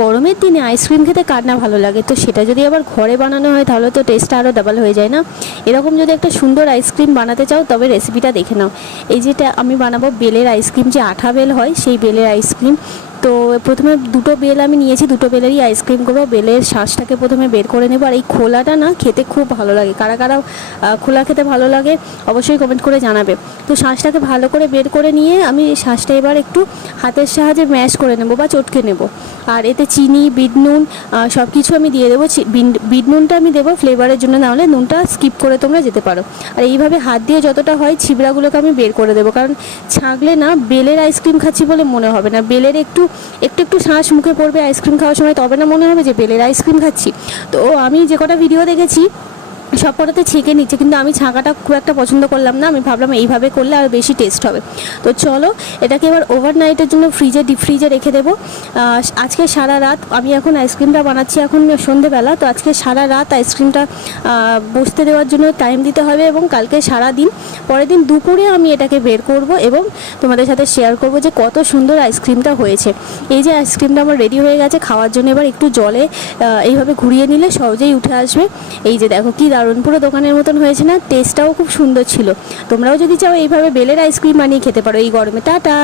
গরমের দিনে আইসক্রিম খেতে কার না ভালো লাগে, তো সেটা যদি আবার ঘরে বানানো হয় তাহলে তো টেস্টটা আরও ডাবল হয়ে যায় না। এরকম যদি একটা সুন্দর আইসক্রিম বানাতে চাও তবে রেসিপিটা দেখে নাও। এই যেটা আমি বানাবো বেলের আইসক্রিম, যে আঠা বেল হয় সেই বেলের আইসক্রিম। তো প্রথমে দুটো বেল আমি নিয়েছি, দুটো বেলেরই আইসক্রিম করবো। বেলের শাঁসটাকে প্রথমে বের করে নেবো। আর এই খোলাটা না খেতে খুব ভালো লাগে, কারা কারা খোলা খেতে ভালো লাগে অবশ্যই কমেন্ট করে জানাবে। তো শাঁসটাকে ভালো করে বের করে নিয়ে আমি শাঁসটা এবার একটু হাতের সাহায্যে ম্যাশ করে নেবো বা চটকে নেব। আর এতে চিনি, বিট নুন সব কিছু আমি দিয়ে দেবো। বিট নুনটা আমি দেবো ফ্লেভারের জন্য, নাহলে নুনটা স্কিপ করে তোমরা যেতে পারো। আর এইভাবে হাত দিয়ে যতটা হয় ছিবড়াগুলোকে আমি বের করে দেবো, কারণ ছাঁকলে না বেলের আইসক্রিম খাচ্ছি বলে মনে হবে না। বেলের একটু একটু একটু শাঁস মুখে পড়বে আইসক্রিম খাওয়ার সময়, তবে না মনে হবে যে বেলের আইসক্রিম খাচ্ছি। তো আমি যে কটা ভিডিও দেখেছি সব কটাতে ছেঁকে নিচ্ছে, কিন্তু আমি ছাঁকাটা খুব একটা পছন্দ করলাম না। আমি ভাবলাম এইভাবে করলে আর বেশি টেস্ট হবে। তো চলো এটাকে এবার ওভারনাইটের জন্য ডিপ ফ্রিজে রেখে দেবো। আজকে সারা রাত আমি এখন আইসক্রিমটা বানাচ্ছি, এখন সন্ধেবেলা। তো আজকে সারা রাত আইসক্রিমটা বসতে দেওয়ার জন্য টাইম দিতে হবে, এবং কালকে সারা দিন, পরের দিন দুপুরে আমি এটাকে বের করব এবং তোমাদের সাথে শেয়ার করব যে কত সুন্দর আইসক্রিমটা হয়েছে। এই যে আইসক্রিমটা আমার রেডি হয়ে গেছে খাওয়ার জন্য। এবার একটু জলে এইভাবে ঘুরিয়ে নিলে সহজেই উঠে আসবে। এই যে দেখো কি দারুণ, পুরো দোকানের মতন হয়েছে না? টেস্টটাও খুব সুন্দর ছিল। তোমরাও যদি চাও এইভাবে বেলের আইসক্রিম বানিয়ে খেতে পারো এই গরমে। টাটা।